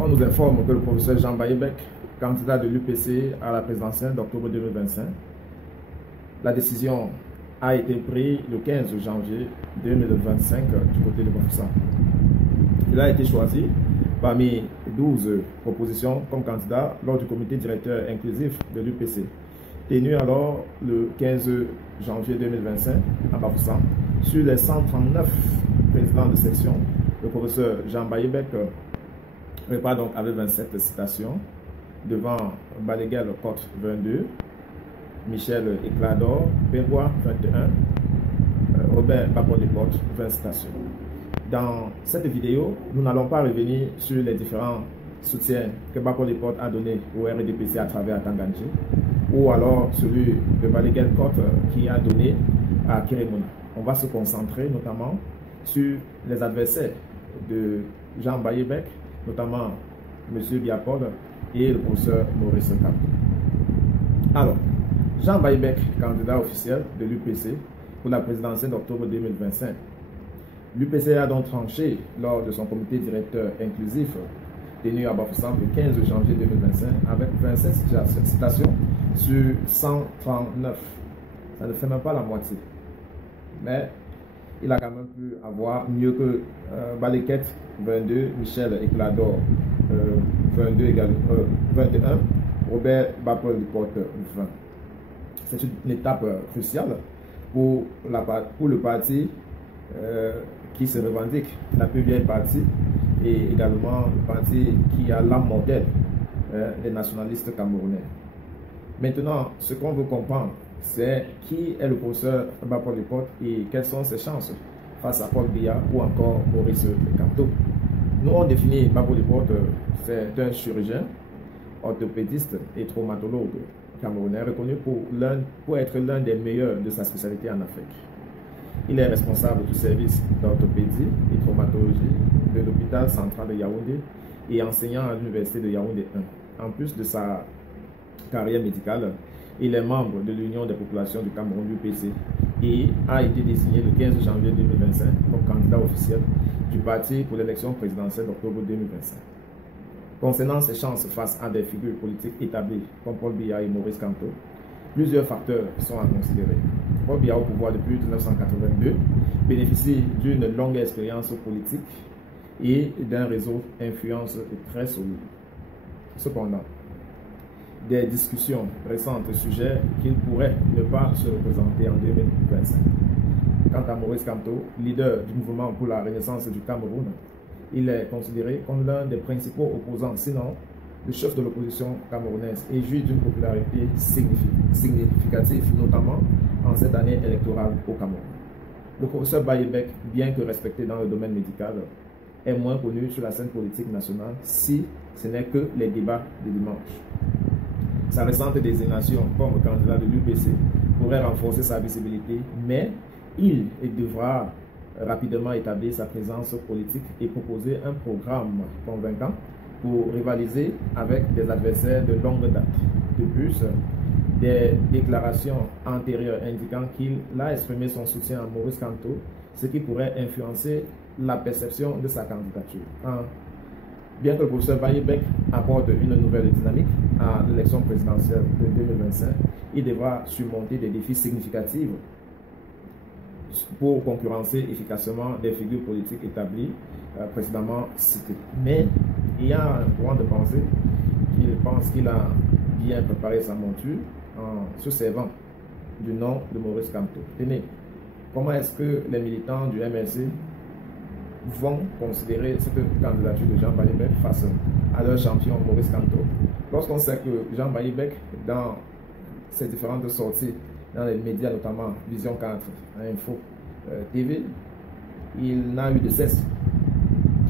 On nous informe que le professeur Jean Bayebek, candidat de l'UPC à la présidentielle d'octobre 2025, la décision a été prise le 15 janvier 2025 du côté de Bafoussam. Il a été choisi parmi 12 propositions comme candidat lors du comité directeur inclusif de l'UPC, tenu alors le 15 janvier 2025 à Bafoussam. Sur les 139 présidents de section, le professeur Jean Bayebek repart donc avec 27 citations devant Balaguer Côte 22, Michel Éclador, Bébois 21, Robert Bapon-Deportes 20 citations. Dans cette vidéo, nous n'allons pas revenir sur les différents soutiens que Bapon-Deportes a donné au RDPC à travers Tanganji, ou alors celui de Balaguer Côte qui a donné à Kérémouna. On va se concentrer notamment sur les adversaires de Jean Bayebek, notamment M. Biapol et le professeur Maurice Kamto. Alors, Jean Bayebek, candidat officiel de l'UPC pour la présidentielle d'octobre 2025. L'UPC a donc tranché lors de son comité directeur inclusif tenu à Bafoussam le 15 janvier 2025 avec 27 citations sur 139. Ça ne fait même pas la moitié. Mais il a quand même pu avoir mieux que Balaguer 22, Michel Éclador 21, Robert Bapon-Deportes 20. C'est une étape cruciale pour le parti qui se revendique la plus vieille partie et également le parti qui a l'âme modèle des nationalistes camerounais. Maintenant, ce qu'on veut comprendre, c'est qui est le professeur Bapon-Deportes et quelles sont ses chances face à Paul Biya ou encore Maurice Kamto. Nous, on définit Bapon-Deportes, c'est un chirurgien, orthopédiste et traumatologue camerounais reconnu pour être l'un des meilleurs de sa spécialité en Afrique. Il est responsable du service d'orthopédie et traumatologie de l'hôpital central de Yaoundé et enseignant à l'université de Yaoundé 1. En plus de sa carrière médicale, il est membre de l'Union des populations du Cameroun (UPC) et a été désigné le 15 janvier 2025 comme candidat officiel du parti pour l'élection présidentielle d'octobre 2025. Concernant ses chances face à des figures politiques établies comme Paul Biya et Maurice Kamto, plusieurs facteurs sont à considérer. Paul Biya, au pouvoir depuis 1982, bénéficie d'une longue expérience politique et d'un réseau d'influence très solide. Cependant, des discussions récentes suggèrent qu'il pourrait ne pas se représenter en 2025. Quant à Maurice Kamto, leader du mouvement pour la renaissance du Cameroun, il est considéré comme l'un des principaux opposants, sinon le chef de l'opposition camerounaise, et jouit d'une popularité significative, notamment en cette année électorale au Cameroun. Le professeur Bayebek, bien que respecté dans le domaine médical, est moins connu sur la scène politique nationale si ce n'est que les débats de dimanche. Sa récente désignation comme candidat de l'UPC pourrait renforcer sa visibilité, mais il devra rapidement établir sa présence politique et proposer un programme convaincant pour rivaliser avec des adversaires de longue date. De plus, des déclarations antérieures indiquant qu'il a exprimé son soutien à Maurice Kamto, ce qui pourrait influencer la perception de sa candidature. Bien que le professeur Bayebek apporte une nouvelle dynamique à l'élection présidentielle de 2025, il devra surmonter des défis significatifs pour concurrencer efficacement des figures politiques établies précédemment citées. Mais il y a un courant de pensée qu'il pense qu'il a bien préparé sa monture en se servant du nom de Maurice Kamto. Tenez, comment est-ce que les militants du MLC vont considérer cette candidature de Jean Bayebek face à leur champion Maurice Kamto, lorsqu'on sait que Jean Bayebek, dans ses différentes sorties dans les médias, notamment Vision 4, Info TV, il n'a eu de cesse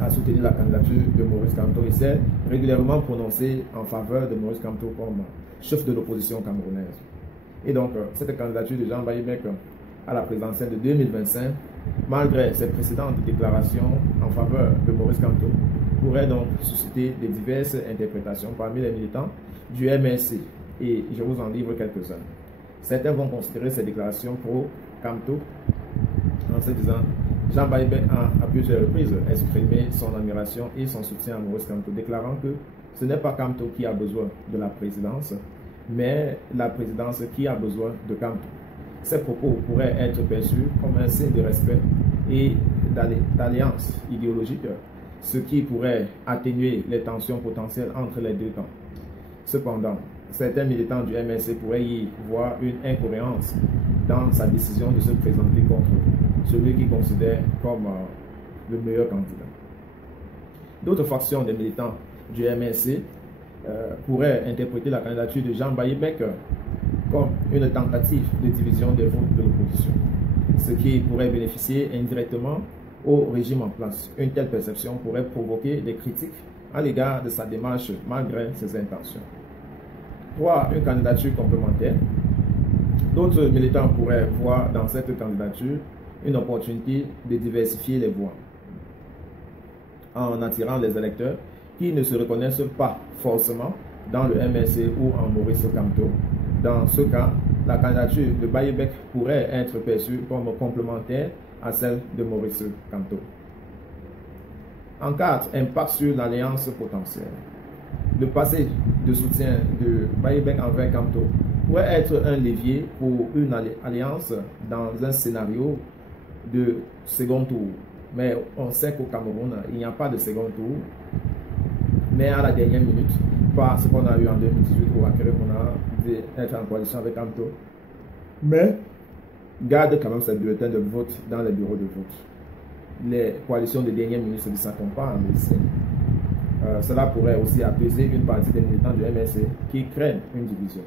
à soutenir la candidature de Maurice Kamto et s'est régulièrement prononcé en faveur de Maurice Kamto comme chef de l'opposition camerounaise. Et donc, cette candidature de Jean Bayebek à la présidentielle de 2025, malgré ses précédentes déclarations en faveur de Maurice Kamto, pourrait donc susciter des diverses interprétations parmi les militants du MLC. Et je vous en livre quelques-uns. Certains vont considérer ces déclarations pro Kamto en se disant Jean Bayebek a plusieurs reprises exprimé son admiration et son soutien à Maurice Kamto, déclarant que ce n'est pas Kamto qui a besoin de la présidence, mais la présidence qui a besoin de Kamto. Ces propos pourraient être perçus comme un signe de respect et d'alliance idéologique, ce qui pourrait atténuer les tensions potentielles entre les deux camps. Cependant, certains militants du MLC pourraient y voir une incohérence dans sa décision de se présenter contre celui qu'ils considèrent comme le meilleur candidat. D'autres factions des militants du MLC pourraient interpréter la candidature de Jean Bayebek comme une tentative de division des votes de l'opposition, ce qui pourrait bénéficier indirectement au régime en place. Une telle perception pourrait provoquer des critiques à l'égard de sa démarche malgré ses intentions. 3. Une candidature complémentaire. D'autres militants pourraient voir dans cette candidature une opportunité de diversifier les voix en attirant les électeurs qui ne se reconnaissent pas forcément dans le MLC ou en Maurice Kamto. Dans ce cas, la candidature de Bayebek pourrait être perçue comme complémentaire à celle de Maurice Kamto. En 4, impact sur l'alliance potentielle. Le passé de soutien de Bayebek envers Kamto pourrait être un levier pour une alliance dans un scénario de second tour. Mais on sait qu'au Cameroun, il n'y a pas de second tour. Mais à la dernière minute, pas ce qu'on a eu en 2018 où on a dû être en coalition avec Kamto. Mais garde quand même ces bulletins de vote dans les bureaux de vote. Les coalitions de dernière minute ne s'attendent pas en médecine. Cela pourrait aussi apaiser une partie des militants du MLC qui craignent une division.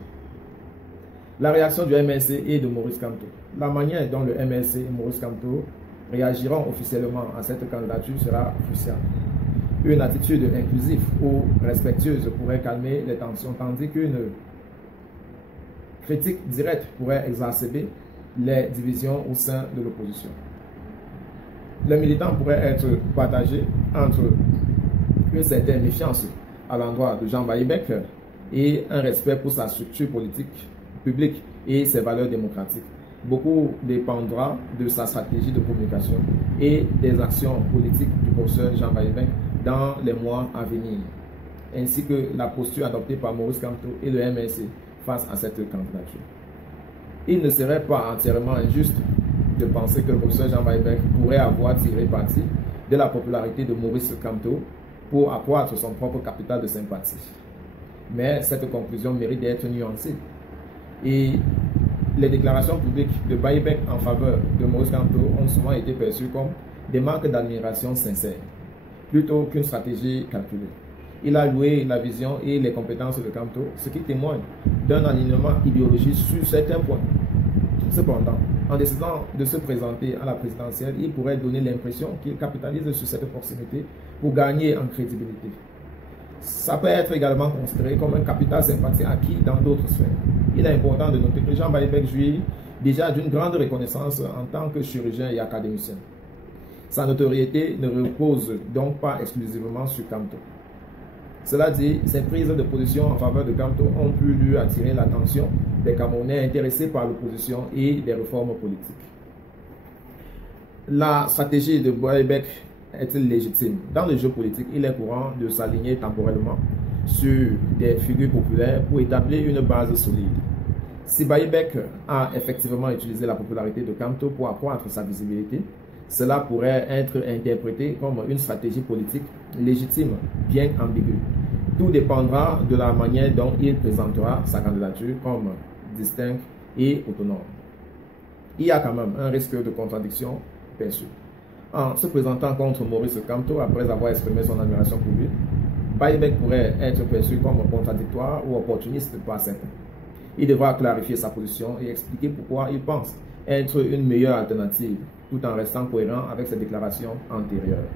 La réaction du MLC et de Maurice Kamto. La manière dont le MLC et Maurice Kamto réagiront officiellement à cette candidature sera cruciale. Une attitude inclusive ou respectueuse pourrait calmer les tensions, tandis qu'une critique directe pourrait exacerber les divisions au sein de l'opposition. Les militants pourraient être partagés entre une certaine méfiance à l'endroit de Jean Bayebek et un respect pour sa structure politique publique et ses valeurs démocratiques. Beaucoup dépendra de sa stratégie de communication et des actions politiques du professeur Jean Bayebek dans les mois à venir, ainsi que la posture adoptée par Maurice Kamto et le MLC face à cette candidature. Il ne serait pas entièrement injuste de penser que le professeur Jean Bayebek pourrait avoir tiré parti de la popularité de Maurice Kamto pour accroître son propre capital de sympathie. Mais cette conclusion mérite d'être nuancée. Et les déclarations publiques de Bayebek en faveur de Maurice Kamto ont souvent été perçues comme des marques d'admiration sincères, plutôt qu'une stratégie calculée. Il a loué la vision et les compétences de Kamto, ce qui témoigne d'un alignement idéologique sur certains points. Cependant, en décidant de se présenter à la présidentielle, il pourrait donner l'impression qu'il capitalise sur cette proximité pour gagner en crédibilité. Ça peut être également considéré comme un capital sympathie acquis dans d'autres sphères. Il est important de noter que Jean Bayebek jouit déjà d'une grande reconnaissance en tant que chirurgien et académicien. Sa notoriété ne repose donc pas exclusivement sur Kamto. Cela dit, ses prises de position en faveur de Kamto ont pu lui attirer l'attention des Camerounais intéressés par l'opposition et des réformes politiques. La stratégie de Bayebek est-elle légitime? Dans le jeu politique, il est courant de s'aligner temporellement sur des figures populaires pour établir une base solide. Si Bayebek a effectivement utilisé la popularité de Kamto pour accroître sa visibilité, cela pourrait être interprété comme une stratégie politique légitime, bien ambiguë. Tout dépendra de la manière dont il présentera sa candidature comme distincte et autonome. Il y a quand même un risque de contradiction perçu. En se présentant contre Maurice Kamto après avoir exprimé son admiration pour lui, Bayebek pourrait être perçu comme contradictoire ou opportuniste par certains. Il devra clarifier sa position et expliquer pourquoi il pense être une meilleure alternative, tout en restant cohérent avec ses déclarations antérieures.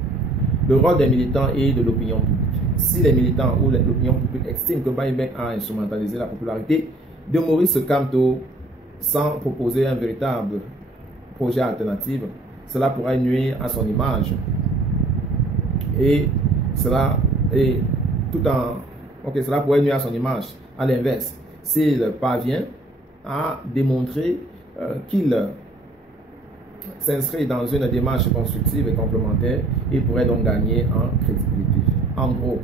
Le rôle des militants et de l'opinion publique. Si les militants ou l'opinion publique estiment que Bayebek a instrumentalisé la popularité de Maurice Kamto sans proposer un véritable projet alternatif, cela pourrait nuire à son image. Cela pourrait nuire à son image. À l'inverse, s'il parvient à démontrer qu'il s'inscrit dans une démarche constructive et complémentaire, il pourrait donc gagner en crédibilité. En gros,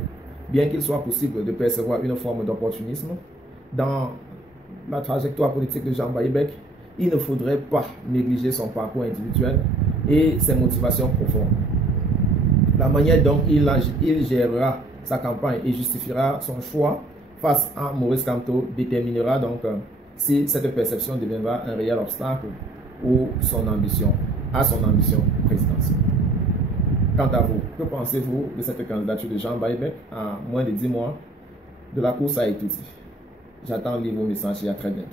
bien qu'il soit possible de percevoir une forme d'opportunisme dans la trajectoire politique de Jean Baïbek, il ne faudrait pas négliger son parcours individuel et ses motivations profondes. La manière dont il gérera sa campagne et justifiera son choix face à Maurice Kamto déterminera donc si cette perception deviendra un réel obstacle ou à son ambition présidentielle. Quant à vous, que pensez-vous de cette candidature de Jean Baïbek à moins de 10 mois de la course à Étouti? J'attends de lire vos messages et à très bientôt.